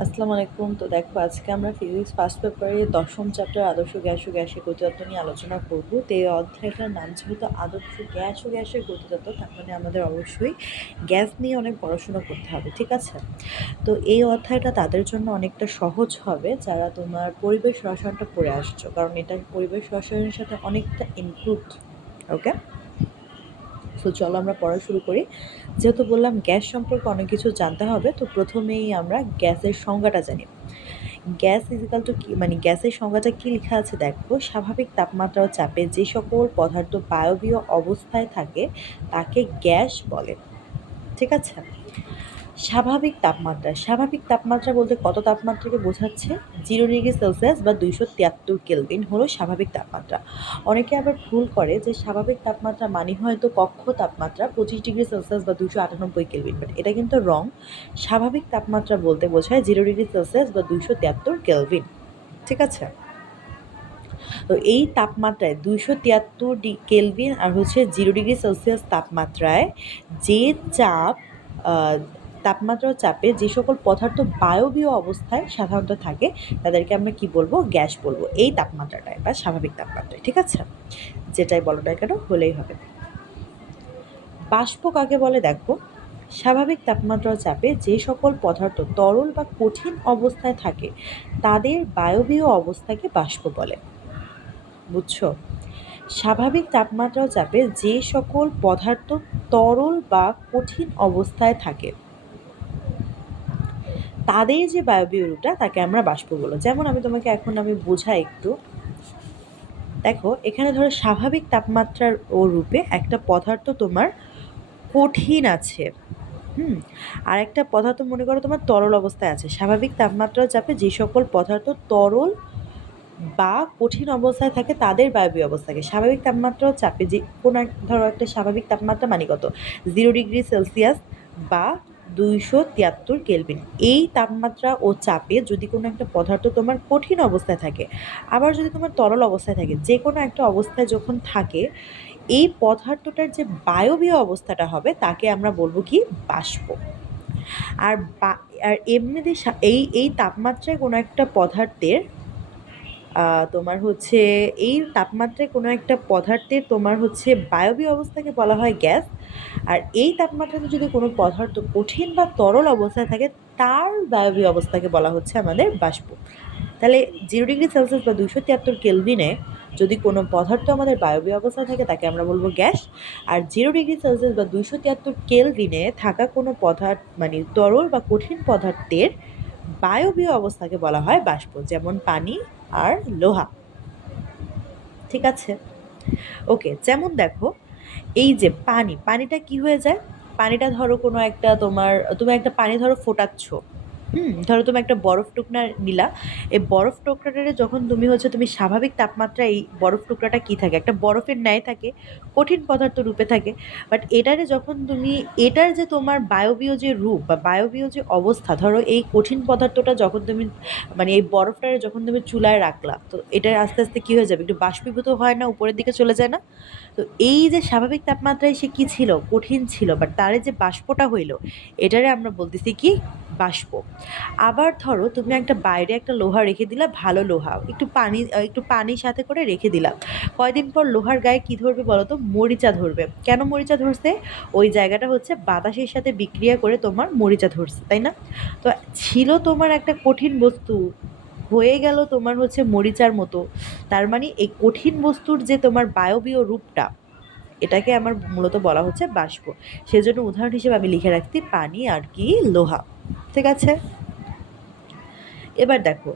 আসসালামু আলাইকুম। তো দেখো, আজকে আমরা ফিজিক্স ফার্স্ট পেপারে ১০ম চ্যাপ্টার আদর্শ গ্যাস ও গ্যাসের গতিতত্ত্ব নিয়ে আলোচনা করব। তো এই অধ্যায়টার নাম যেহেতু আদর্শ গ্যাস ও গ্যাসের গতিতত্ত্ব, তার মানে আমাদের অবশ্যই গ্যাস নিয়ে অনেক পড়াশোনা করতে হবে, ঠিক আছে? তো এই অধ্যায়টা তাদের জন্য অনেকটা সহজ হবে যারা তোমার পরিবেশ রসায়নটা পড়ে আসছো, কারণ এটা পরিবেশ রসায়নের সাথে অনেকটা ইনক্লুড। ওকে, সো চলো আমরা পড়া শুরু করি। যেহেতু বললাম গ্যাস সম্পর্কে অনেক কিছু জানতে হবে, তো প্রথমেই আমরা গ্যাসের সংজ্ঞাটা জানি। গ্যাস ইজিক্যাল টু কি, মানে গ্যাসের সংজ্ঞাটা কি লেখা আছে দেখো, স্বাভাবিক তাপমাত্রা ও চাপে যে সকল পদার্থ বায়বীয় অবস্থায় থাকে তাকে গ্যাস বলে, ঠিক আছে? স্বাভাবিক তাপমাত্রা বলতে কত তাপমাত্রাকে বোঝাচ্ছে? 0 ডিগ্রি সেলসিয়াস বা 273 কেলভিন হলো স্বাভাবিক তাপমাত্রা। অনেকে আবার ভুল করে যে স্বাভাবিক তাপমাত্রা মানে হয়তো কক্ষ তাপমাত্রা 25 ডিগ্রি সেলসিয়াস বা 298 কেলভিন, বাট এটা কিন্তু রং। স্বাভাবিক তাপমাত্রা বলতে বোঝায় 0 ডিগ্রি সেলসিয়াস বা 273 কেলভিন, ঠিক আছে? তো এই তাপমাত্রায় 273 কেলভিন আর হচ্ছে 0 ডিগ্রি সেলসিয়াস তাপমাত্রায় যে চাপ, তাপমাত্রা ও চাপে যে সকল পদার্থ বায়বীয় অবস্থায় সাধারণত থাকে তাদেরকে আমরা কি বলবো? গ্যাস বলবো, এই তাপমাত্রাটায় বা স্বাভাবিক তাপমাত্রায়, ঠিক আছে? যেটাই বলো না কেন হলেই হবে। বাষ্প কাকে বলে দেখো, স্বাভাবিক তাপমাত্রা ও চাপে যে সকল পদার্থ তরল বা কঠিন অবস্থায় থাকে তাদের বায়বীয় অবস্থাকে বাষ্প বলে, বুঝছো? স্বাভাবিক তাপমাত্রা ও চাপে যে সকল পদার্থ তরল বা কঠিন অবস্থায় থাকে তাদের যে বায়বীয় রূপটা তাকে আমরা বাষ্প বলবো। যেমন আমি বোঝাই একটু। দেখো, এখানে ধরো স্বাভাবিক তাপমাত্রার ও রূপে একটা পদার্থ তোমার কঠিন আছে, আর একটা পদার্থ মনে করো তোমার তরল অবস্থায় আছে। স্বাভাবিক তাপমাত্রা ও চাপে যে সকল পদার্থ তরল বা কঠিন অবস্থায় থাকে তাদের বায়বীয় অবস্থাকে স্বাভাবিক তাপমাত্রা ও চাপে যে কোনো ধরো একটা স্বাভাবিক তাপমাত্রা মানে কত? 0 ডিগ্রি সেলসিয়াস বা 273 কেলভিন। এই তাপমাত্রা ও চাপে যদি কোনো একটা পদার্থ তোমার কঠিন অবস্থায় থাকে, আবার যদি তোমার তরল অবস্থায় থাকে, যে কোনো একটা অবস্থায় যখন থাকে, এই পদার্থটার যে বায়বীয় অবস্থাটা হবে তাকে আমরা বলবো কি? বাষ্প। আর আর এমনিতে এই এই তাপমাত্রায় কোনো একটা পদার্থের তোমার হচ্ছে এই তাপমাত্রায় কোনো একটা পদার্থের তোমার হচ্ছে বায়বীয় অবস্থাকে বলা হয় গ্যাস। আর এই তাপমাত্রাতে যদি কোনো পদার্থ কঠিন বা তরল অবস্থায় থাকে তার বায়বীয় অবস্থাকে বলা হচ্ছে আমাদের বাষ্প। তাহলে 0 ডিগ্রি সেলসিয়াস বা 273 কেলভিনে যদি কোনো পদার্থ আমাদের বায়বীয় অবস্থায় থাকে তাকে আমরা বলবো গ্যাস। আর 0 ডিগ্রি সেলসিয়াস বা 273 কেলভিনে থাকা কোনো পদার্থ মানে তরল বা কঠিন পদার্থের বায়বীয় অবস্থাকে বলা হয় বাষ্প, যেমন পানি আর লোহা, ঠিক আছে? ওকে, যেমন দেখো, এই যে পানিটা কি হয়ে যায়? পানিটা ধরো কোনো একটা তুমি একটা পানি ধরো ফোটাচ্ছ। ধরো তুমি একটা বরফ টুকরা নিলা। এই বরফ টুকরাটারে যখন তুমি স্বাভাবিক তাপমাত্রায় এই বরফ টুকরাটা কি থাকে? একটা বরফের ন্যায় থাকে, কঠিন পদার্থ রূপে থাকে। বাট এটারে যখন তুমি এটার যে তোমার বায়বীয় যে রূপ বা বায়বীয় যে অবস্থা, ধরো এই কঠিন পদার্থটা যখন তুমি মানে এই বরফটারে যখন তুমি চুলায় রাখলা, তো এটা আস্তে আস্তে কি হয়ে যাবে? একটু বাষ্পীভূত হয় না, উপরের দিকে চলে যায় না? তো এই যে স্বাভাবিক তাপমাত্রায় সে কি ছিল? কঠিন ছিল, বাট তারে যে বাষ্পটা হইলো, এটারে আমরা বলতেছি কি? বাষ্প। আবার ধরো তুমি বাইরে একটা লোহা রেখে দিলা, ভালো লোহা, একটু পানির সাথে করে রেখে দিলা। কয়দিন পর লোহার গায়ে কি ধরবে বলো তো? মরিচা ধরবে। কেন মরিচা ধরছে? ওই জায়গাটা হচ্ছে বাতাসের সাথে বিক্রিয়া করে তোমার মরিচা ধরছে, তাই না? তো ছিল তোমার একটা কঠিন বস্তু, হয়ে গেল তোমার হচ্ছে মরিচার মতো। তার মানে এই কঠিন বস্তুর যে তোমার বায়বীয় রূপটা, এটাকে আমার মূলত বলা হচ্ছে বাষ্প। সেজন্য উদাহরণ হিসেবে আমি লিখে রাখছি পানি আর কি? লোহা, ঠিক আছে? এবার দেখো,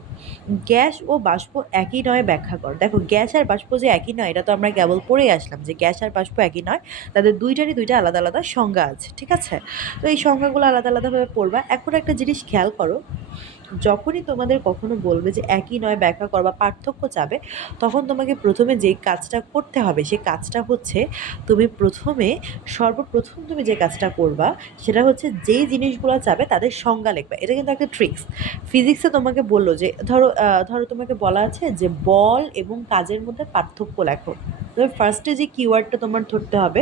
গ্যাস ও বাষ্প একই নয় ব্যাখ্যা কর। দেখো, গ্যাস আর বাষ্প যে একই নয় এটা তো আমরা কেবল পড়ে আসলাম যে গ্যাস আর বাষ্প একই নয়, তাদের দুইটারই দুইটা আলাদা আলাদা সংজ্ঞা আছে, ঠিক আছে? তো এই সংজ্ঞাগুলো আলাদা আলাদাভাবে পড়বা। এখন একটা জিনিস খেয়াল করো, যখনই তোমাদের কখনো বলবে যে একই নয় ব্যাখ্যা কর বা পার্থক্য চাবে, তখন তোমাকে প্রথমে যে কাজটা করতে হবে সে কাজটা হচ্ছে, তুমি সর্বপ্রথম তুমি যে কাজটা করবা সেটা হচ্ছে যেই জিনিসগুলো চাবে তাদের সংজ্ঞা লিখবা। এটা কিন্তু একটা ট্রিক্স। ফিজিক্সে তোমাকে বললো যে ধরো তোমাকে বলা আছে যে বল এবং কাজের মধ্যে পার্থক্য লেখো। তবে ফার্স্টে যে কিওয়ার্ডটা তোমার ধরতে হবে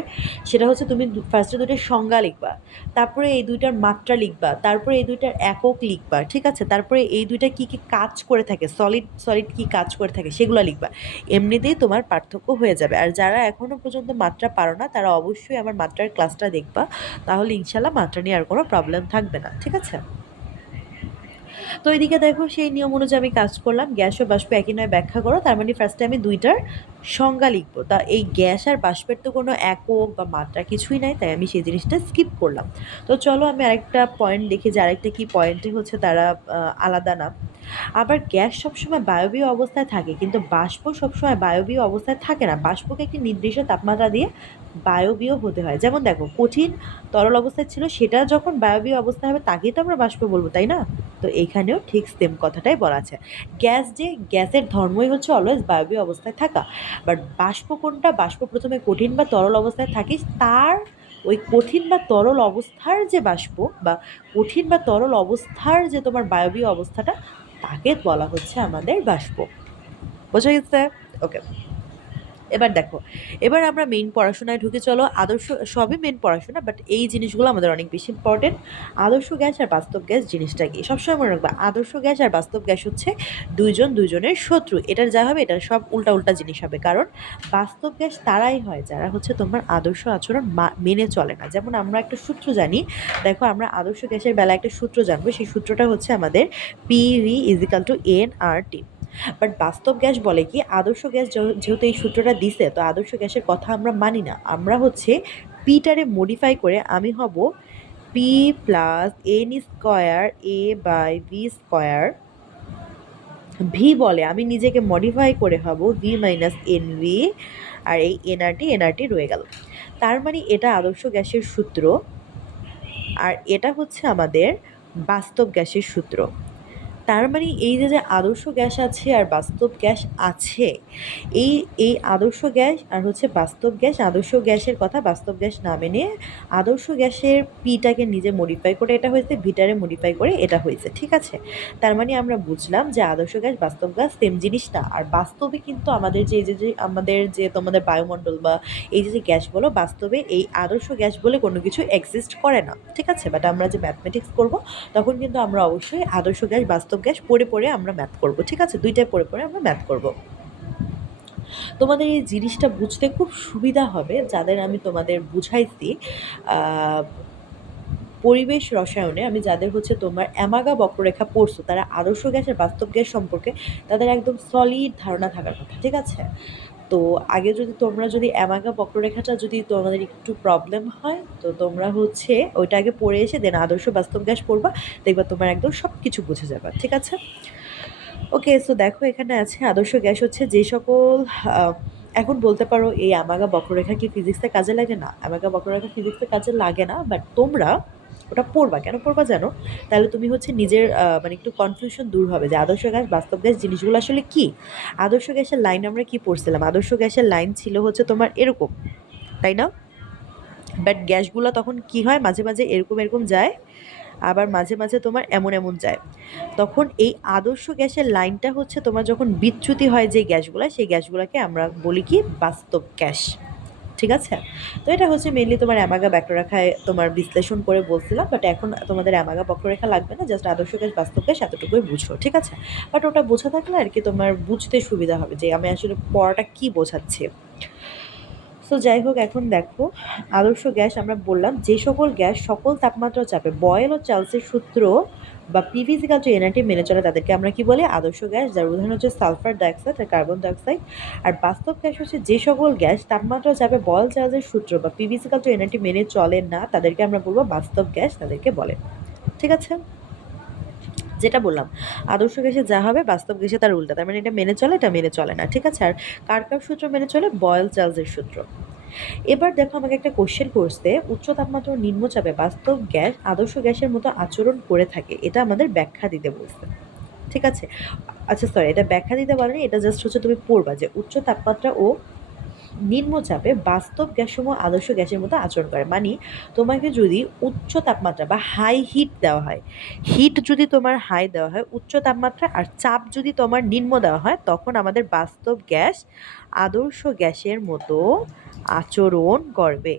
সেটা হচ্ছে তুমি ফার্স্টে দুইটার সংজ্ঞা লিখবা, তারপরে এই দুইটার মাত্রা লিখবা, তারপরে এই দুইটার একক লিখবা, ঠিক আছে, তারপরে এই দুইটা কী কী কাজ করে থাকে, সলিড সলিড কী কাজ করে থাকে সেগুলো লিখবা। এমনিতেই তোমার পার্থক্য হয়ে যাবে। আর যারা এখনও পর্যন্ত মাত্রা পারো না তারা অবশ্যই আমার মাত্রার ক্লাসটা দেখবা, তাহলে ইনশাল্লাহ মাত্রা নিয়ে আর কোনো প্রবলেম থাকবে না, ঠিক আছে। তো এদিকে দেখো সেই নিয়ম অনুযায়ী আমি কাজ করলাম, গ্যাস ও বাষ্প একই নয় ব্যাখ্যা করো, তার মানে ফার্স্টে আমি দুইটার সংজ্ঞা লিখবো। তা এই গ্যাস আর বাষ্পের তো কোনো একক বা মাত্রা কিছুই নাই, তাই আমি সেই জিনিসটা স্কিপ করলাম। তো চলো আমি আরেকটা পয়েন্ট দেখি যে আরেকটা কি পয়েন্টে হচ্ছে তারা আলাদা না। আবার গ্যাস সবসময় বায়বীয় অবস্থায় থাকে, কিন্তু বাষ্প সবসময় বায়বীয় অবস্থায় থাকে না। বাষ্পকে একটি নির্দিষ্ট তাপমাত্রা দিয়ে বায়বীয় হতে হয়। যেমন দেখো কঠিন তরল অবস্থায় ছিল, সেটা যখন বায়বীয় অবস্থা হবে তাকেই তো আমরা বাষ্প বলবো, তাই না? তো এইখানেও ঠিক সেম কথাটাই বলা আছে। গ্যাসের ধর্মই হচ্ছে অলওয়েজ বায়বীয় অবস্থায় থাকা। বাট বাষ্প কোনটা? বাষ্প প্রথমে কঠিন বা তরল অবস্থায় থাকে, তার ওই কঠিন বা তরল অবস্থার যে বাষ্প বা কঠিন বা তরল অবস্থার যে তোমার বায়বীয় অবস্থাটা, তাকে বলা হচ্ছে আমাদের বাষ্প। বোঝা গেছে? ওকে, এবার দেখো, এবার আমরা মেইন পড়াশোনায় ঢুকে চলো। আদর্শ, সবই মেইন পড়াশোনা, বাট এই জিনিসগুলো আমাদের অনেক বেশি ইম্পর্টেন্ট। আদর্শ গ্যাস আর বাস্তব গ্যাস জিনিসটা কি সবসময় মনে রাখবা, আদর্শ গ্যাস আর বাস্তব গ্যাস হচ্ছে দুইজনের শত্রু। এটার যা হবে এটার সব উল্টা উল্টা জিনিস হবে, কারণ বাস্তব গ্যাস তারাই হয় যারা হচ্ছে তোমার আদর্শ আচরণ মেনে চলে না। যেমন আমরা একটা সূত্র জানি, দেখো আমরা আদর্শ গ্যাসের বেলায় একটা সূত্র জানবো, সেই সূত্রটা হচ্ছে আমাদের PV equal to NRT. But বাস্তব গ্যাস বলে কি, আদর্শ গ্যাস যেহেতু এই সূত্রটা দিছে, তো আদর্শ গ্যাসের কথা আমরা মানি না। আমরা হচ্ছে পিটারে মডিফাই করে আমি হব P plus N square A by V square. V বলে আমি নিজেকে মডিফাই করে হব ভি মাইনাস এন ভি, আর এই এনআরটি রয়ে গেল। তার মানে এটা আদর্শ গ্যাসের সূত্র, আর এটা হচ্ছে আমাদের বাস্তব গ্যাসের সূত্র। তার মানে এই যে আদর্শ গ্যাস আছে আর বাস্তব গ্যাস আছে, এই এই আদর্শ গ্যাস আর হচ্ছে বাস্তব গ্যাস, আদর্শ গ্যাসের কথা বাস্তব গ্যাস না মেনে আদর্শ গ্যাসের পিটাকে নিজে মডিফাই করে এটা হয়েছে, ভিটারে মডিফাই করে এটা হয়েছে, ঠিক আছে। তার মানে আমরা বুঝলাম যে আদর্শ গ্যাস বাস্তব গ্যাস সেম জিনিস না। আর বাস্তবে কিন্তু আমাদের আমাদের যে তোমাদের বায়ুমণ্ডল বা এই যে গ্যাস বলো, বাস্তবে এই আদর্শ গ্যাস বলে কোনো কিছু এক্সিস্ট করে না, ঠিক আছে। বাট আমরা যে ম্যাথমেটিক্স করব তখন কিন্তু আমরা অবশ্যই আদর্শ গ্যাস বাস্তব গ্যাস পড়ে আমরা ম্যাথ করব, ঠিক আছে, দুইটাই পড়ে আমরা ম্যাথ করব। তোমাদের এই জিনিসটা বুঝতে খুব সুবিধা হবে যাদের আমি তোমাদের বুঝাইছি পরিবেশ রসায়নে, আমি যাদের হচ্ছে তোমার অ্যামাগা বক্ররেখা পড়ছো, তারা আদর্শ গ্যাস আর বাস্তব গ্যাস সম্পর্কে তাদের একদম সলিড ধারণা থাকার কথা, ঠিক আছে। তো আগে তোমরা যদি অ্যামাগা বক্ররেখাটা যদি তোমাদের একটু প্রবলেম হয়, তো তোমরা হচ্ছে ওইটা আগে পড়ে এসে দেন আদর্শ বাস্তব গ্যাস পড়বা, দেখবা তোমার একদম সব কিছু বুঝে যাবে, ঠিক আছে। ওকে, সো দেখো এখানে আছে আদর্শ গ্যাস হচ্ছে যে সকল এখন বলতে পারো এই অ্যামাগা বক্ররেখা কি ফিজিক্সে কাজে লাগে? না, অ্যামাগা বক্ররেখা ফিজিক্সে কাজে লাগে না, বাট তোমরা ওটা পড়বা। কেন পড়বা জানো? তাহলে তুমি হচ্ছে নিজের মানে একটু কনফিউশন দূর হবে যে আদর্শ গ্যাস বাস্তব গ্যাস জিনিসগুলো আসলে কি। আদর্শ গ্যাসের লাইন আমরা কি পড়ছিলাম? আদর্শ গ্যাসের লাইন ছিল হচ্ছে তোমার এরকম, তাই না? বাট গ্যাসগুলো তখন কি হয়, মাঝে মাঝে এরকম এরকম যায়, আবার মাঝে মাঝে তোমার এমন এমন যায়। তখন এই আদর্শ গ্যাসের লাইনটা হচ্ছে তোমার যখন বিচ্যুতি হয় যে গ্যাসগুলো, সেই গ্যাসগুলোকে আমরা বলি কি বাস্তব গ্যাস, ঠিক আছে। তো এটা হচ্ছে মেনলি তোমার অ্যামাগা বক্ররেখায় তোমার বিশ্লেষণ করে বলছিলাম, বাট এখন তোমাদের অ্যামাগা বক্ররেখা লাগবে না, জাস্ট আদর্শ গ্যাস বাস্তব গ্যাস এতটুকুই বুঝো, ঠিক আছে। বাট ওটা বোঝা থাকলে আর কি তোমার বুঝতে সুবিধা হবে যে আমি আসলে পড়াটা কি বোঝাচ্ছি। সো যাই হোক, এখন দেখো আদর্শ গ্যাস আমরা বললাম যে সকল গ্যাস সকল তাপমাত্রা চাপে বয়েল ও চার্লসের সূত্র বা পিভিসিক্যাল টু এনআরটি মেনে চলে তাদেরকে আমরা কি বলি? আদর্শ গ্যাস, যার উদাহরণ হচ্ছে সালফার ডাইঅক্সাইড আর কার্বন ডাইঅক্সাইড। আর বাস্তব গ্যাস হচ্ছে যে সকল গ্যাস তাপমাত্রা চাপে বয়েল চার্লসের সূত্র বা পিভিসিক্যাল টু এনআরটি মেনে চলে না, তাদেরকে আমরা বলবো বাস্তব গ্যাস, তাদেরকে বলে, ঠিক আছে। যেটা বললাম আদর্শ গ্যাসে যা হবে বাস্তব গ্যাসে তার উল্টা, তার মানে এটা মেনে চলে, এটা মেনে চলে না, ঠিক আছে। আর কার সূত্র মেনে চলে? বয়েল চার্লসের সূত্র। এবার দেখো আমাকে একটা কোশ্চেন করছে, উচ্চ তাপমাত্রা ও নিম্নচাপে বাস্তব গ্যাস আদর্শ গ্যাসের মতো আচরণ করে থাকে, এটা আমাদের ব্যাখ্যা দিতে বলছে, ঠিক আছে। আচ্ছা সরি, এটা ব্যাখ্যা দিতে বলেনি, এটা জাস্ট হচ্ছে তুমি পড়বা যে উচ্চ তাপমাত্রা ও নিম্নচাপে বাস্তব গ্যাসসমূহ আদর্শ গ্যাসের মতো আচরণ করে। মানে তোমাকে যদি উচ্চ তাপমাত্রা বা হাই হিট দেওয়া হয়, হিট যদি তোমার হাই দেওয়া হয় উচ্চ তাপমাত্রা, আর চাপ যদি তোমার নিম্ন দেওয়া হয়, তখন আমাদের বাস্তব গ্যাস আদর্শ গ্যাসের মতো আচরণ করবে।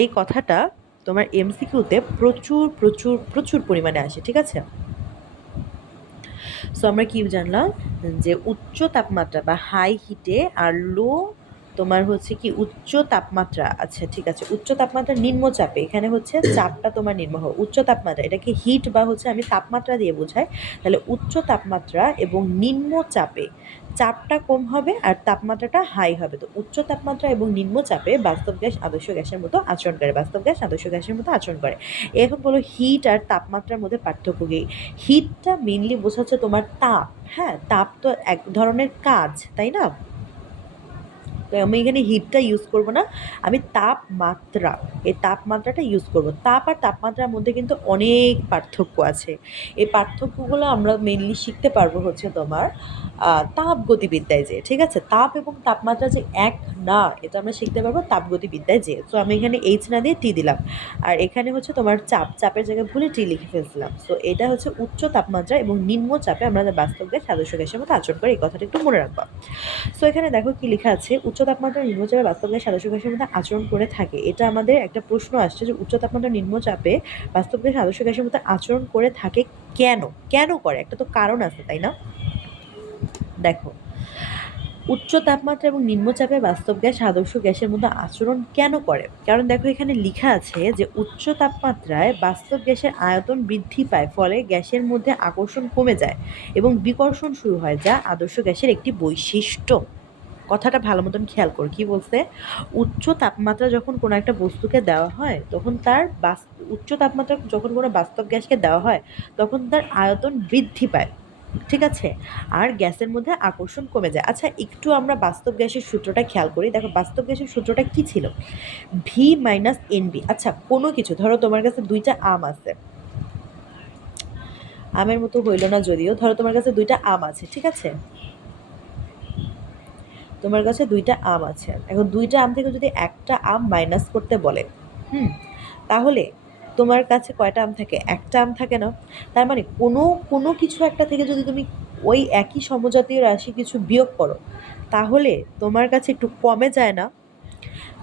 এই কথাটা তোমার এমসিকিউতে প্রচুর প্রচুর প্রচুর পরিমাণে আসে, ঠিক আছে? সো আমরা কি জানলাম যে উচ্চ তাপমাত্রা বা হাই হিটে আর লো তোমার হচ্ছে কি উচ্চ তাপমাত্রা, আচ্ছা ঠিক আছে, উচ্চ তাপমাত্রা নিম্ন চাপে, এখানে হচ্ছে চাপটা তোমার নিম্ন হবে। উচ্চ তাপমাত্রা এটাকে হিট বা হচ্ছে আমি তাপমাত্রা দিয়ে বোঝাই, তাহলে উচ্চ তাপমাত্রা এবং নিম্ন চাপে চাপটা কম হবে আর তাপমাত্রাটা হাই হবে। তো উচ্চ তাপমাত্রা এবং নিম্ন চাপে বাস্তব গ্যাস আদর্শ গ্যাসের মতো আচরণ করে, বাস্তব গ্যাস আদর্শ গ্যাসের মতো আচরণ করে। এখন বলো হিট আর তাপমাত্রার মধ্যে পার্থক্য কি? হিটটা মেনলি বোঝাচ্ছে তোমার তাপ, হ্যাঁ তাপ তো এক ধরনের কাজ, তাই না? তো আমি এখানে হিটটা ইউজ করব না, আমি তাপমাত্রা, এই তাপমাত্রাটা ইউজ করব। তাপ আর তাপমাত্রার মধ্যে কিন্তু অনেক পার্থক্য আছে। এই পার্থক্যগুলো আমরা মেনলি শিখতে পারবো হচ্ছে তোমার তাপগতিবিদ্যায় যে, ঠিক আছে? তাপ এবং তাপমাত্রা যে এক না, এটা আমরা শিখতে পারবো তাপগতিবিদ্যায় যে। তো আমি এখানে এইচ না দিয়ে টি দিলাম, আর এখানে হচ্ছে তোমার চাপ, চাপের জায়গায় ভুলে টি লিখে ফেলছিলাম। সো এটা হচ্ছে উচ্চ তাপমাত্রা এবং নিম্ন চাপে আমরা বাস্তব গ্যাস আদর্শ গ্যাসের মতো আচরণ করে, এই কথাটা একটু মনে রাখবা। সো এখানে দেখো কি লেখা আছে, উচ্চ তাপমাত্রা নিম্নচাপে বাস্তব গ্যাস আদর্শ গ্যাসের মধ্যে আচরণ করে থাকে। এটা আমাদের একটা প্রশ্ন আসছে যে উচ্চ তাপমাত্রা নিম্নচাপে বাস্তব গ্যাস আদর্শ গ্যাসের মধ্যে আচরণ করে থাকে কেন? কেন করে? একটা তো কারণ আছে, তাই না? দেখো, উচ্চ তাপমাত্রা এবং নিম্নচাপে বাস্তব গ্যাস আদর্শ গ্যাসের মধ্যে আচরণ কেন করে? কারণ দেখো এখানে লেখা আছে যে উচ্চ তাপমাত্রায় বাস্তব গ্যাসের আয়তন বৃদ্ধি পায়, ফলে গ্যাসের মধ্যে আকর্ষণ কমে যায় এবং বিকর্ষণ শুরু হয়, যা আদর্শ গ্যাসের একটি বৈশিষ্ট্য। কথাটা ভালো মতন খেয়াল করো, কি বলছে? উচ্চ তাপমাত্রা যখন কোনো একটা বস্তুকে দেওয়া হয়, তখন তার উচ্চ তাপমাত্রা যখন কোনো বাস্তব গ্যাসকে দেওয়া হয়, তখন তার আয়তন বৃদ্ধি পায়, ঠিক আছে? আর গ্যাসের মধ্যে আকর্ষণ কমে যায়। আচ্ছা একটু আমরা বাস্তব গ্যাসের সূত্রটা খেয়াল করি। দেখো বাস্তব গ্যাসের সূত্রটা কি ছিল? V minus NB. আচ্ছা কোনো কিছু, ধরো তোমার কাছে দুইটা আম আছে, আমের মতো হইল না যদিও, ধরো তোমার কাছে দুইটা আম আছে, ঠিক আছে? তোমার কাছে দুইটা আম আছে, এখন দুইটা আম থেকে যদি একটা আম মাইনাস করতে বলে, হুম, তাহলে তোমার কাছে কয়টা আম থাকে? একটা আম থাকে না? তার মানে কোনো কোনো কিছু একটা থেকে যদি তুমি ওই একই সমজাতীয় রাশি কিছু বিয়োগ করো, তাহলে তোমার কাছে একটু কমে যায় না?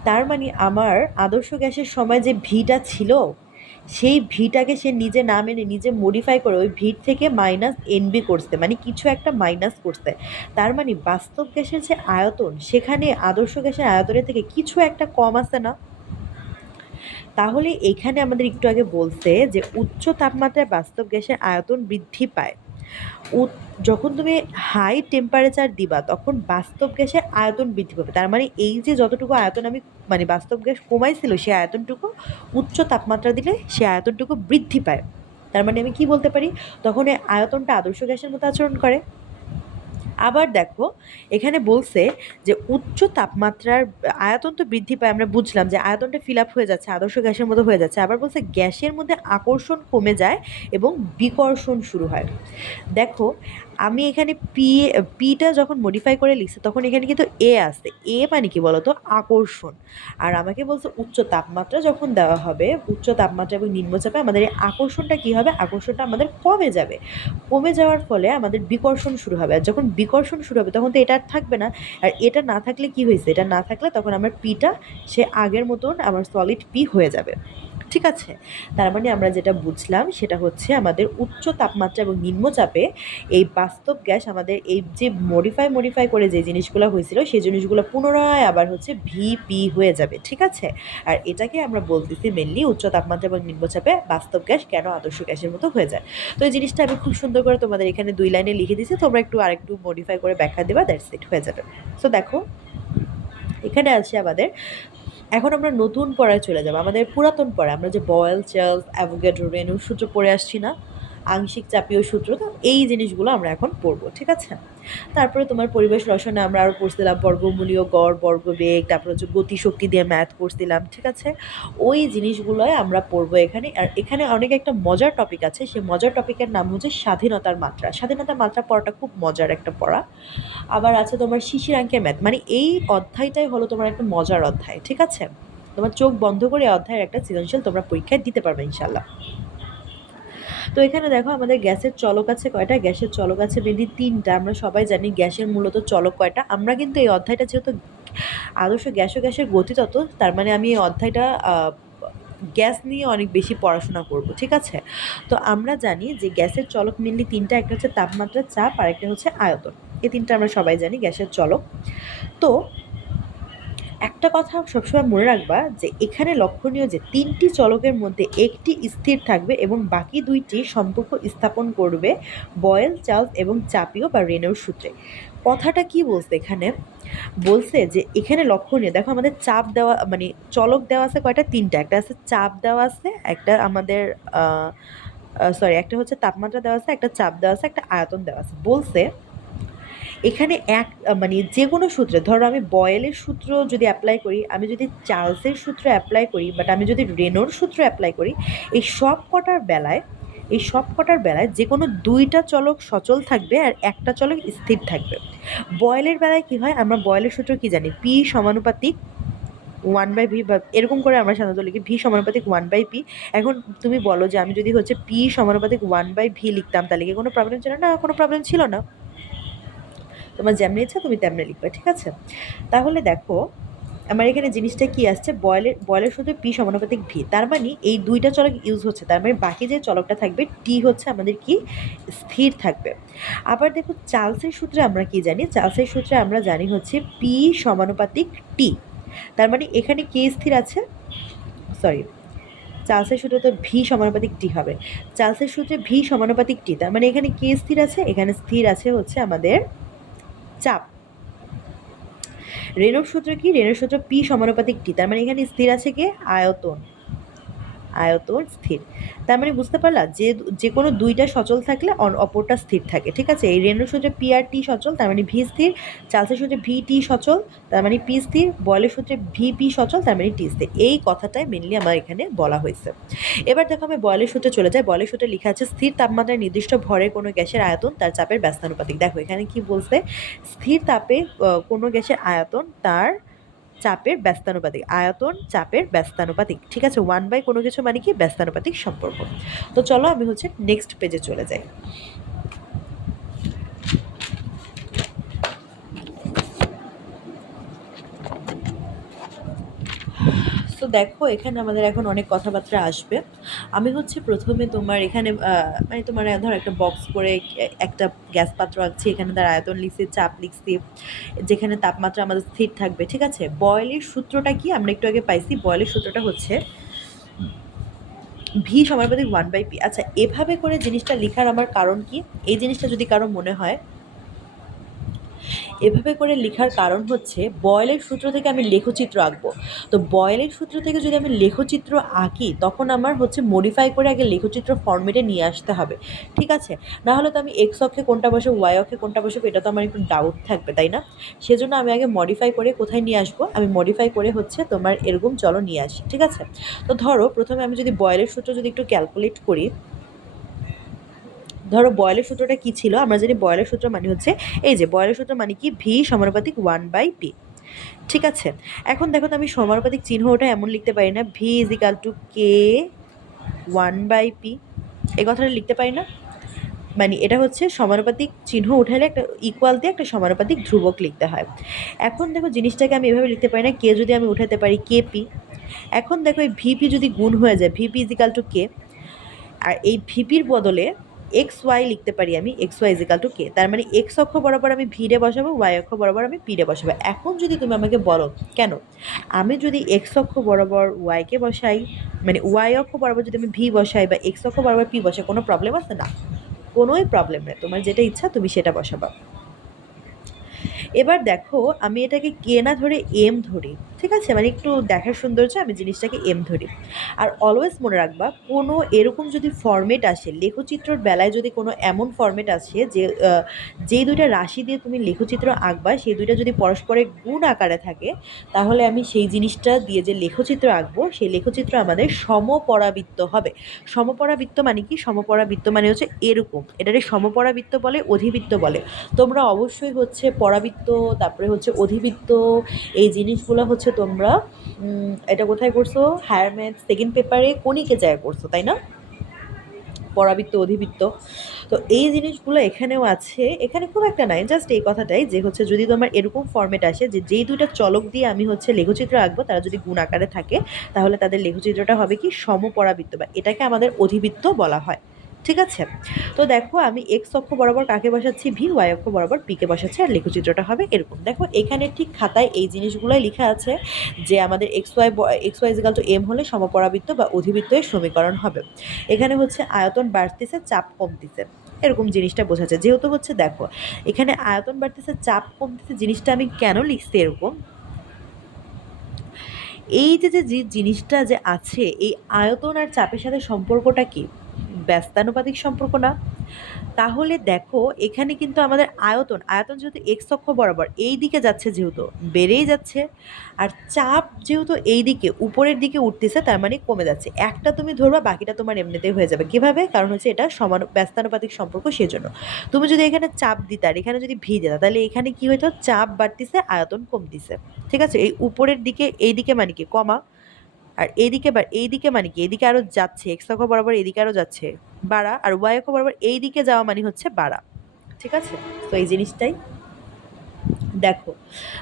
তার মানে আমার আদর্শ গ্যাসের সময় যে ভিটা ছিল, সেই ভিটাকে সে নিজে না মেনে নিজে মডিফাই করে ওই ভিট থেকে মাইনাস এনবি করছে, মানে কিছু একটা মাইনাস করছে। তার মানে বাস্তব গ্যাসের যে আয়তন, সেখানে আদর্শ গ্যাসের আয়তনের থেকে কিছু একটা কম আছে না? তাহলে এখানে আমাদের একটু আগে বলছে যে উচ্চ তাপমাত্রায় বাস্তব গ্যাসের আয়তন বৃদ্ধি পায়। যখন তুমি হাই টেম্পারেচার দিবা, তখন বাস্তব গ্যাসের আয়তন বৃদ্ধি পাবে। তার মানে এই যে যতটুকু আয়তন আমি, মানে বাস্তব গ্যাস কমাইছিল, সেই আয়তনটুকু উচ্চ তাপমাত্রা দিলে সে আয়তনটুকু বৃদ্ধি পায়। তার মানে আমি কি বলতে পারি? তখন এই আয়তনটা আদর্শ গ্যাসের মতো আচরণ করে। আবার দেখো এখানে বলছে যে উচ্চ তাপমাত্রার আয়তন তো বৃদ্ধি পায়, আমরা বুঝলাম যে আয়তনটা ফিল আপ হয়ে যাচ্ছে, আদর্শ গ্যাসের মতো হয়ে যাচ্ছে। আবার বলছে গ্যাসের মধ্যে আকর্ষণ কমে যায় এবং বিকর্ষণ শুরু হয়। দেখো আমি এখানে পিটা যখন মডিফাই করে লিখছি, তখন এখানে কিন্তু এ আছে। এ মানে কি বলতো? আকর্ষণ। আর আমাকে বলছে উচ্চ তাপমাত্রা যখন দেওয়া হবে, উচ্চ তাপমাত্রা এবং নিম্নচাপে আমাদের এই আকর্ষণটা কি হবে? আকর্ষণটা আমাদের কমে যাবে। কমে যাওয়ার ফলে আমাদের বিকর্ষণ শুরু হবে, আর যখন বিকর্ষণ শুরু হবে তখন তো এটা আর থাকবে না। আর এটা না থাকলে কি হয়েছে? এটা না থাকলে তখন আমার পিটা সে আগের মতন আমার সলিড পি হয়ে যাবে, ঠিক আছে? তার মানে আমরা যেটা বুঝলাম সেটা হচ্ছে আমাদের উচ্চ তাপমাত্রা এবং নিম্নচাপে এই বাস্তব গ্যাস আমাদের এই যে মডিফাই করে যে জিনিসগুলো হয়েছিল, সেই জিনিসগুলো পুনরায় আবার হচ্ছে ভিপি হয়ে যাবে, ঠিক আছে? আর এটাকে আমরা বলতেছি মেনলি উচ্চ তাপমাত্রা এবং নিম্নচাপে বাস্তব গ্যাস কেন আদর্শ গ্যাসের মতো হয়ে যায়। তো এই জিনিসটা আমি খুব সুন্দর করে তোমাদের এখানে 2 লাইনে লিখে দিয়েছি, তোমরা একটু আরেকটু মডিফাই করে ব্যাখ্যা দেবা, দ্যাটস ইট, হয়ে যাবে। সো দেখো এখানে আছে আমাদের, এখন আমরা নতুন পড়ায় চলে যাবো, আমাদের পুরাতন পড়া, আমরা যে বয়েল, চার্লস, অ্যাভোগাড্রো, রেনু সূত্র পড়ে আসছি না? আংশিক চাপীয় সূত্র। তো এই জিনিসগুলো আমরা এখন পড়বো, ঠিক আছে? তারপরে তোমার পরিবেশ রসায়নে আমরা আরও পড়ছিলাম বর্গমূলীয় গড়, বর্গবেগ, তারপর হচ্ছে গতিশক্তি দিয়ে ম্যাথ করছিলাম, ঠিক আছে? ওই জিনিসগুলোই আমরা পড়বো এখানে। আর এখানে অনেক একটা মজার টপিক আছে, সেই মজার টপিকের নাম হচ্ছে স্বাধীনতার মাত্রা। স্বাধীনতার মাত্রা পড়াটা খুব মজার একটা পড়া। আবার আছে তোমার শিশিরাঙ্কের ম্যাথ, মানে এই অধ্যায়টাই হলো তোমার একটা মজার অধ্যায়, ঠিক আছে? তোমার চোখ বন্ধ করে এই অধ্যায়ের একটা সৃজনশীল তোমরা পরীক্ষায় দিতে পারবে ইনশাল্লাহ। তো এখানে দেখো আমাদের গ্যাসের চলক আছে কয়টা? গ্যাসের চলক আছে মেনলি ৩টা। আমরা সবাই জানি গ্যাসের মূলত চলক কয়টা। আমরা কিন্তু এই অধ্যায়টা যেহেতু আদর্শ গ্যাস ও গ্যাসের গতিতত্ত্ব, তার মানে আমি এই অধ্যায়টা গ্যাস নিয়ে অনেক বেশি পড়াশোনা করব, ঠিক আছে? তো আমরা জানি যে গ্যাসের চলক মেনলি ৩টা। একটা হচ্ছে তাপমাত্রা, চাপ, আর একটা হচ্ছে আয়তন। এই ৩টা আমরা সবাই জানি গ্যাসের চলক। তো একটা কথা সবসময় মনে রাখবা যে এখানে লক্ষণীয় যে ৩টি চলকের মধ্যে একটি স্থির থাকবে এবং বাকি ২টি সম্পর্ক স্থাপন করবে বয়েল, চার্লস এবং চাপীয় বা রেনৌর সূত্রে। কথাটা কি বলছে এখানে? বলছে যে এখানে লক্ষণীয় দেখো আমাদের চাপ দেওয়া, মানে চলক দেওয়া আছে কয়টা? ৩টা। একটা আছে চাপ দেওয়া আছে, একটা আমাদের সরি, একটা হচ্ছে তাপমাত্রা দেওয়া আছে, একটা চাপ দেওয়া আছে, একটা আয়তন দেওয়া আছে। বলছে এখানে মানে যে কোনো সূত্রে, ধরো আমি বয়েলের সূত্র যদি অ্যাপ্লাই করি, আমি যদি চার্লসের সূত্র অ্যাপ্লাই করি, বাট আমি যদি রেনোর সূত্র অ্যাপ্লাই করি, এই সব কটার বেলায় যে কোনো ২টা চলক সচল থাকবে আর একটা চলক স্থির থাকবে। বয়েলের বেলায় কি হয়? আমরা বয়েলের সূত্র কি জানি? পি সমানুপাতিক 1/v, বা এরকম করে আমরা সাধারণত লিখি ভি সমানুপাতিক 1/p। এখন তুমি বলো যে আমি যদি হচ্ছে পি সমানুপাতিক 1/v লিখতাম, তাহলে কি কোনো প্রবলেম ছিল না? কোনো প্রবলেম ছিল না। তোমার যেমনি ইচ্ছা তুমি তেমনি লিখবে, ঠিক আছে? তাহলে দেখো আমার এখানে জিনিসটা কি আসছে, বয়েলের শুধু পি সমানুপাতিক ভি, তার মানে এই 2টা চলক ইউজ হচ্ছে, তার মানে বাকি যে চলকটা থাকবে টি হচ্ছে আমাদের কি স্থির থাকবে। আবার দেখো চার্লসের সূত্রে আমরা কি জানি? চার্লসের সূত্রে আমরা জানি হচ্ছে পি সমানুপাতিক টি, তার মানে এখানে কে স্থির আছে? সরি, চার্লসের সূত্রে তো ভি সমানুপাতিক টি হবে। চার্লসের সূত্রে ভি সমানুপাতিক টি, তার মানে এখানে কে স্থির আছে? এখানে স্থির আছে হচ্ছে আমাদের চাপ। রেনল্ডস সূত্র কি? রেনল্ডস সূত্র পি সমানুপাতিক টি, তার মানে এখানে স্থির আছে কে? আয়তন। আয়তন স্থির। তার মানে বুঝতে পারলা যে যে কোনো 2টা সচল থাকলে অপরটা স্থির থাকে, ঠিক আছে? এই রেনল্ডস সূত্রে পি আর টি সচল, তার মানে ভি স্থির। চার্লসের সূত্রে ভি টি সচল, তার মানে পি স্থির। বয়েলের সূত্রে ভি পি সচল, তার মানে টি স্থির। এই কথাটাই মেনলি আমার এখানে বলা হয়েছে। এবার দেখো আমি বয়েলের সূত্রে চলে যাই। বয়েলের সূত্রে লেখা আছে স্থির তাপমাত্রায় নির্দিষ্ট ভরে কোনো গ্যাসের আয়তন তার চাপের ব্যস্তানুপাতিক। দেখো এখানে কি বলছে? স্থির তাপে কোনো গ্যাসের আয়তন তার চাপের ব্যস্তানুপাতিক। আয়তন চাপের ব্যস্তানুপাতিক, ঠিক আছে? 1/, কোনো কিছু মানে কি ব্যস্তানুপাতিক সম্পর্ক। তো চলো আমি হচ্ছে নেক্সট পেজে চলে যাই। তো দেখো এখানে আমাদের এখন অনেক কথাবার্তা আসবে। আমি হচ্ছে প্রথমে তোমার এখানে মানে তোমার ধর একটা বক্স করে একটা গ্যাস পাত্র আঁকছি, এখানে তার আয়তন লিখছি, চাপ লিখছি, যেখানে তাপমাত্রা আমাদের স্থির থাকবে, ঠিক আছে? বয়েলের সূত্রটা কি আমরা একটু আগে পাইছি? বয়েলের সূত্রটা হচ্ছে ভি সমানুপাতিক 1/p। আচ্ছা, এভাবে করে জিনিসটা লেখার আমার কারণ কি? এই জিনিসটা যদি কারো মনে হয়, এভাবে করে লেখার কারণ হচ্ছে বয়েলের সূত্র থেকে আমি লেখচিত্র আঁকবো। তো বয়েলের সূত্র থেকে যদি আমি লেখচিত্র আঁকি, তখন আমার হচ্ছে মডিফাই করে আগে লেখচিত্র ফর্মেটে নিয়ে আসতে হবে, ঠিক আছে? না হলে তো আমি এক্স অক্ষে কোনটা বসে, ওয়াই অক্ষে কোনটা বসে, এটা তো আমার একটু ডাউট থাকবে, তাই না? সেজন্য আমি আগে মডিফাই করে কোথায় নিয়ে আসবো? আমি মডিফাই করে হচ্ছে তোমার এরকম চলো নিয়ে আসি, ঠিক আছে? তো ধরো প্রথমে আমি যদি বয়েলের সূত্র যদি একটু ক্যালকুলেট করি, ধরো বয়েলের সূত্রটা কি ছিল? আমরা জানি বয়েলের সূত্র মানে হচ্ছে এই যে বয়েলের সূত্র মানে কি ভি সমানুপাতিক 1/p, ঠিক আছে? এখন দেখো তো আমি সমানুপাতিক চিহ্ন ওটা এমন লিখতে পারি না V is equal to K 1/p, এই কথাটা লিখতে পারি না? মানে এটা হচ্ছে সমানুপাতিক চিহ্ন উঠালে একটা ইকুয়াল দিয়ে একটা সমানুপাতিক ধ্রুবক লিখতে হয়। এখন দেখো জিনিসটাকে আমি এভাবে লিখতে পারি না, কে যদি আমি উঠাতে পারি কে পি। এখন দেখো এই ভিপি যদি গুণ হয়ে যায়, ভিপি ইজ ইকাল টু কে, আর এই ভিপির বদলে এক্স ওয়াই লিখতে পারি আমি, এক্স ওয়াই ইজিক্যাল টু কে। তার মানে এক্স অক্ষ বরাবর আমি ভি রে বসাবো, ওয়াই অক্ষ বরাবর আমি পি রে বসাবো। এখন যদি তুমি আমাকে বলো কেন আমি যদি এক্স অক্ষ বরাবর ওয়াইকে বসাই, মানে ওয়াই অক্ষ বরাবর যদি আমি ভি বসাই বা এক্স অক্ষ বরাবর পি বসাই, কোনো প্রবলেম আছে? না, কোনোই প্রবলেম নেই। তোমার যেটা ইচ্ছা তুমি সেটা বসাবা। এবার দেখো আমি এটাকে কে না ধরে এম ধরি, ঠিক আছে? মানে একটু দেখার সৌন্দর্যে আমি জিনিসটাকে এম ধরি। আর অলওয়েজ মনে রাখবা কোনো এরকম যদি ফরম্যাট আসে, লেখচিত্রর বেলায় যদি কোনো এমন ফরম্যাট আসে যে যেই ২ টা রাশি দিয়ে তুমি লেখচিত্র আঁকবা সেই ২ টা যদি পরস্পরের গুণ আকারে থাকে, তাহলে আমি সেই জিনিসটা দিয়ে যে লেখচিত্র আঁকবো সেই লেখচিত্র আমাদের সমপরাবৃত্ত হবে। সমপরাবৃত্ত মানে কি? সমপরাবৃত্ত মানে হচ্ছে এরকম। এটারে সমপরাবৃত্ত বলে, অধিবৃত্ত বলে। তোমরা অবশ্যই হচ্ছে পরাবৃত্ত, তারপরে হচ্ছে অধিবৃত্ত, এই জিনিসগুলো হচ্ছে তোমরা এটা কোথায় করছো? হায়ার ম্যাথ সেকেন্ড পেপারে কণিকে যায় করছো, তাই না? পরাবৃত্ত, অধিবৃত্ত। তো এই জিনিসগুলো এখানেও আছে। এখানে খুব একটা নাই, জাস্ট এই কথাটাই যে হচ্ছে যদি তোমার এরকম ফরম্যাট আসে যে যেই ২ টা চলক দিয়ে আমি হচ্ছে লেখচিত্র আঁকবো তারা যদি গুণ আকারে থাকে, তাহলে তাদের লেখচিত্রটা হবে কি? সমপরাবৃত্ত, বা এটাকে আমাদের অধিবৃত্ত বলা হয়। ঠিক আছে? তো দেখো আমি এক্স অক্ষ বরাবর কাকে বসাচ্ছি? ভি, ওয়াই অক্ষ বরাবর পি কে বসাচ্ছি, আর লেখচিত্রটা হবে এরকম। দেখো এখানে ঠিক খাতায় এই জিনিসগুলোই লেখা আছে যে আমাদের X Y equal to M হলে সমপরাবৃত্ত বা অধিবৃত্তের সমীকরণ হবে। এখানে হচ্ছে আয়তন বাড়তেছে, চাপ কমতেছে, এরকম জিনিসটা বোঝাচ্ছে। যেহেতু হচ্ছে দেখো এখানে আয়তন বাড়তেছে, চাপ কমতেছে, জিনিসটা আমি কেন লিখছি এরকম? এই যে জিনিসটা যে আছে, এই আয়তন আর চাপের সাথে সম্পর্কটা কি? ব্যস্তানুপাতিক সম্পর্ক না? তাহলে দেখো এখানে কিন্তু আমাদের আয়তন যেহেতু এক্স অক্ষ বরাবর এই দিকে যাচ্ছে, যেহেতু বেড়েই যাচ্ছে, আর চাপ যেহেতু এই দিকে উপরের দিকে উঠতেছে, তার মানে কমে যাচ্ছে। একটা তুমি ধরবা, বাকিটা তোমার এমনিতেই হয়ে যাবে। কিভাবে? কারণ হচ্ছে এটা সমান ব্যস্তানুপাতিক সম্পর্ক, সেজন্য। তুমি যদি এখানে চাপ দিতা আর এখানে যদি ভি দিতা, তাহলে এখানে কি হইতো? চাপ বাড়তিছে, আয়তন কমতিছে। ঠিক আছে? এই উপরের দিকে এই দিকে মানে কি? কমা। আর এইদিকে মানে কি? এদিকে আরো যাচ্ছে, এক্স অক্ষ বরাবর এদিকে আরো যাচ্ছে, বাড়া। আর ওয়াই অক্ষ বরাবর এই দিকে যাওয়া মানে হচ্ছে বাড়া। ঠিক আছে? তো এই জিনিসটাই দেখো।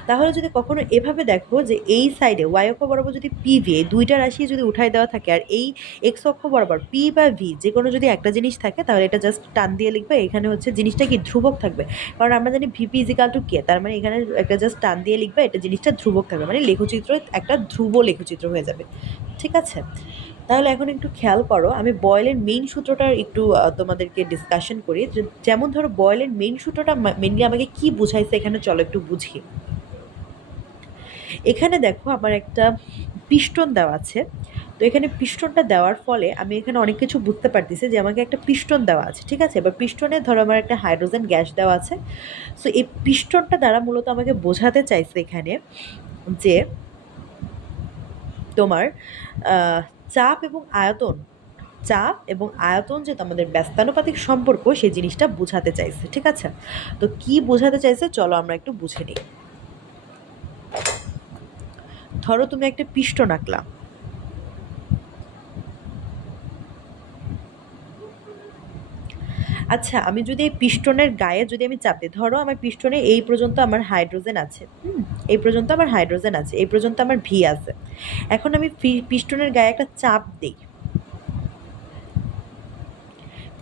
তাহলে যদি কখনো এভাবে দেখো যে এই সাইডে ওয়াই অক্ষ বরাবর যদি পি ভি, এই ২ টা রাশি যদি উঠায় দেওয়া থাকে, আর এই এক্স অক্ষ বরাবর পি বা ভি যেকোনো যদি একটা জিনিস থাকে, তাহলে এটা জাস্ট টান দিয়ে লিখবে। এখানে হচ্ছে জিনিসটা কি? ধ্রুবক থাকবে। কারণ আমরা জানি ভিপি ইজিক্যাল টু কে, তার মানে এখানে একটা জাস্ট টান দিয়ে লিখবে, এটা জিনিসটা ধ্রুবক থাকবে, মানে লেখচিত্র একটা ধ্রুব লেখচিত্র হয়ে যাবে। ঠিক আছে? তাহলে এখন একটু খেয়াল করো, আমি বয়েলের মেইন সূত্রটা একটু তোমাদেরকে ডিসকাশন করি। যেমন ধরো বয়েলের মেইন সূত্রটা মেইনলি আমাকে কি বুঝাইছে এখানে, চলো একটু বুঝি। এখানে দেখো আমার একটা পিস্টন দেওয়া আছে। তো এখানে পিস্টনটা দেওয়ার ফলে আমি এখানে অনেক কিছু বুঝতে পারতেছি যে আমাকে একটা পিস্টন দেওয়া আছে। ঠিক আছে? এবার পিস্টনে ধরো আমার একটা হাইড্রোজেন গ্যাস দেওয়া আছে। সো এই পিস্টনটা দ্বারা মূলত আমাকে বোঝাতে চাইছে এখানে যে তোমার আহ, চাপ এবং আয়তন চাপ এবং আয়তন যেটা আমাদের ব্যস্তানুপাতিক সম্পর্ক, সেই জিনিসটা বোঝাতে চাইছে। ঠিক আছে? তো কি বোঝাতে চাইছে চলো আমরা একটু বুঝে নিই। ধরো তুমি একটা পিস্টন আঁকলা। আচ্ছা, আমি যদি এই পিস্টনের গায়ে যদি আমি চাপ দিই, ধরো আমার পিস্টনে এই পর্যন্ত আমার হাইড্রোজেন আছে, এই পর্যন্ত আমার হাইড্রোজেন আছে, এই পর্যন্ত আমার ভি আছে। এখন আমি পিস্টনের গায়ে একটা চাপ দিই।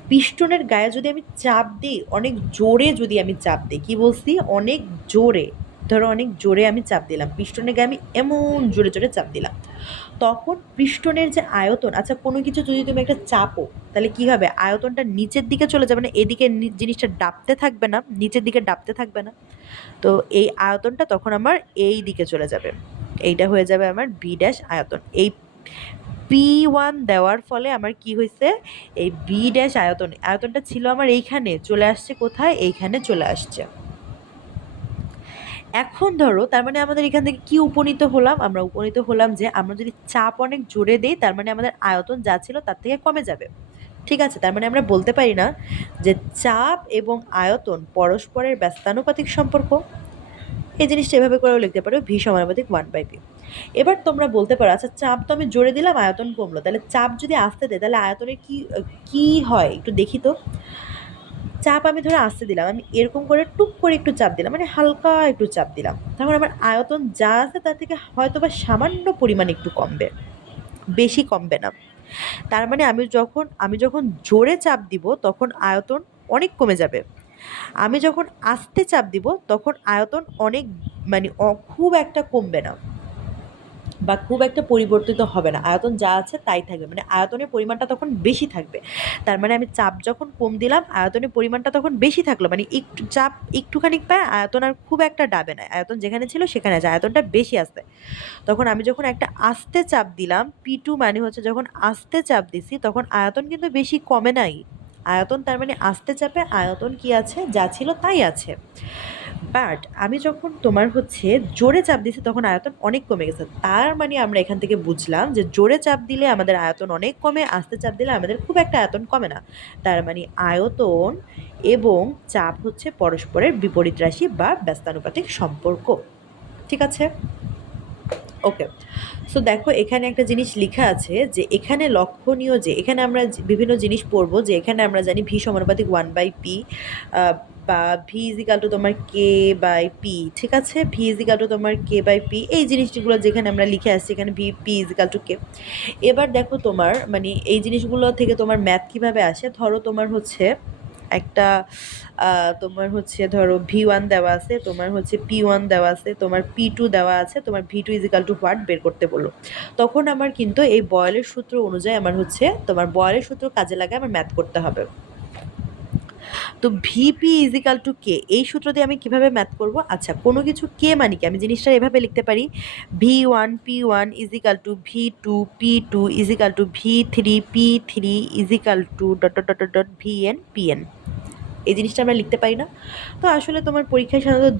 পিস্টনের গায়ে যদি আমি চাপ দিই, অনেক জোরে যদি আমি চাপ দিই, কি বলছি? অনেক জোরে। ধরো অনেক জোরে আমি চাপ দিলাম পিস্টনের গায়ে, আমি এমন জোরে জোরে চাপ দিলাম, তখন পিস্টনের যে আয়তন, আচ্ছা কোনো কিছু যদি তুমি একটা চাপো, তাহলে কি হবে? আয়তনটা নিচের দিকে চলে যাবে না, এদিকে জিনিসটা ডাবতে থাকবে না, নিচের দিকে ডাবতে থাকবে না। তো এই আয়তনটা তখন আমার এই দিকে চলে যাবে, এইটা হয়ে যাবে আমার বি ড্যাশ আয়তন। এই P1 দেওয়ার ফলে আমার কি হয়েছে? এই বি ড্যাশ আয়তনটা ছিল আমার এইখানে, চলে আসছে কোথায়? এইখানে চলে আসছে। এখন ধরো তার মানে আমাদের এখান থেকে কি উপনীত হলাম? আমরা উপনীত হলাম যে আমরা যদি চাপ অনেক জোরে দেই, তার মানে আমাদের আয়তন যা ছিল তার থেকে কমে যাবে। ঠিক আছে? তার মানে আমরা বলতে পারি না যে চাপ এবং আয়তন পরস্পরের ব্যস্তানুপাতিক সম্পর্ক। এই জিনিসটা এভাবে করেও লিখতে পারো, ভি সমানুপাতিক 1/p। এবার তোমরা বলতে পারো, আচ্ছা চাপ তো আমি জোরে দিলাম, আয়তন কমলো, তাহলে চাপ যদি আস্তে দেয় তাহলে আয়তনের কি কি হয় একটু দেখি তো। চাপ আমি ধরো আস্তে দিলাম, আমি এরকম করে টুক করে একটু চাপ দিলাম, মানে হালকা একটু চাপ দিলাম, তখন আমার আয়তন যা আছে তার থেকে হয়তো বা সামান্য পরিমাণ একটু কমবে, বেশি কমবে না। তার মানে আমি যখন জোরে চাপ দিব তখন আয়তন অনেক কমে যাবে। আমি যখন আস্তে চাপ দিব তখন আয়তন অনেক, মানে খুব একটা কমবে না। বা খুব একটা পরিবর্তিত হবে না। আয়তন যা আছে তাই থাকবে। মানে আয়তনের পরিমাণটা তখন বেশি থাকবে। তার মানে আমি চাপ যখন কম দিলাম, আয়তনের পরিমাণটা তখন বেশি থাকলো। মানে একটু চাপ একটুখানি পায়, আয়তন আর খুব একটা ডাবে না। আয়তন যেখানে ছিল সেখানে আছে। আয়তনটা বেশি আছে। তখন আমি যখন একটা আস্তে চাপ দিলাম, P2 মানে হচ্ছে যখন আস্তে চাপ দিছি, তখন আয়তন কিন্তু বেশি কমে নাই। আয়তন তার মানে আস্তে চাপে আয়তন কি আছে? যা ছিল তাই আছে। বাট আমি যখন তোমার হচ্ছে জোরে চাপ দিছি তখন আয়তন অনেক কমে গেছে। তার মানে আমরা এখান থেকে বুঝলাম যে জোরে চাপ দিলে আমাদের আয়তন অনেক কমে, আস্তে চাপ দিলে আমাদের খুব একটা আয়তন কমে না। তার মানে আয়তন এবং চাপ হচ্ছে পরস্পরের বিপরীত রাশি বা ব্যস্তানুপাতিক সম্পর্ক। ঠিক আছে? ওকে। সো দেখো এখানে একটা জিনিস লিখা আছে যে এখানে লক্ষণীয় যে এখানে আমরা বিভিন্ন জিনিস পড়বো যে এখানে আমরা জানি ভি সমানুপাতিক 1/p, বা ভি ইজিক্যাল টু তোমার কে বাই পি। ঠিক আছে, ভি ইজিক্যাল টু তোমার কে বাই পি, এই জিনিসগুলো যেখানে আমরা লিখে আসছি এখানে ভি পি ইজিক্যাল টু কে। এবার দেখো তোমার মানে এই জিনিসগুলো থেকে তোমার ম্যাথ কিভাবে আসে। ধরো তোমার হচ্ছে একটা তোমার হচ্ছে ধরো V1 দেওয়া আছে, তোমার হচ্ছে P1 দেওয়া আছে, তোমার P2 দেওয়া আছে, তোমার V2 ইজিক্যাল টু হোয়াট বের করতে বললো। তখন আমার কিন্তু এই বয়েলের সূত্র অনুযায়ী আমার হচ্ছে তোমার বয়েলের সূত্র কাজে লাগায় আমার ম্যাথ করতে হবে। তো ভিপি ইজিক্যাল টু কে, এই সূত্র দিয়ে আমি কিভাবে ম্যাথ করব? আচ্ছা, কোনো কিছু কে মানে কি আমি জিনিসটা এভাবে লিখতে পারি, V1 P1 equal to V2 P2 equal to V3 P3 equal to dot dot dot dot VN PN। এই জিনিসটা আমরা লিখতে পারি না? তো আসলে তোমার পরীক্ষায় সাধারণত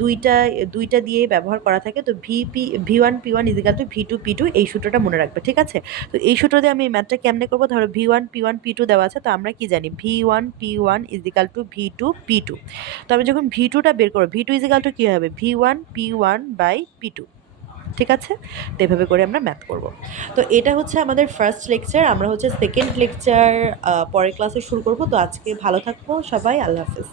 দুইটা দিয়েই ব্যবহার করা থাকে। তো V1 P1 equal to V2 P2, এই সূত্রটা মনে রাখবে। ঠিক আছে? তো এই সূত্র দিয়ে আমি এই ম্যাথটা কেমনে করবো? ধরো V1 P1 P2 দেওয়া আছে, তো আমরা কি জানি V1 P1 equal to V2 P2। তো আমি যখন V2টা বের করবো, V2 ইজিক্যাল টু কী হবে? V1 P1/P2। ঠিক আছে? তো এভাবে করে আমরা ম্যাথ করব। তো এটা হচ্ছে আমাদের ফার্স্ট লেকচার। আমরা হচ্ছে সেকেন্ড লেকচার পরের ক্লাসে শুরু করব। তো আজকে ভালো থাকবো সবাই। আল্লাহ হাফেজ।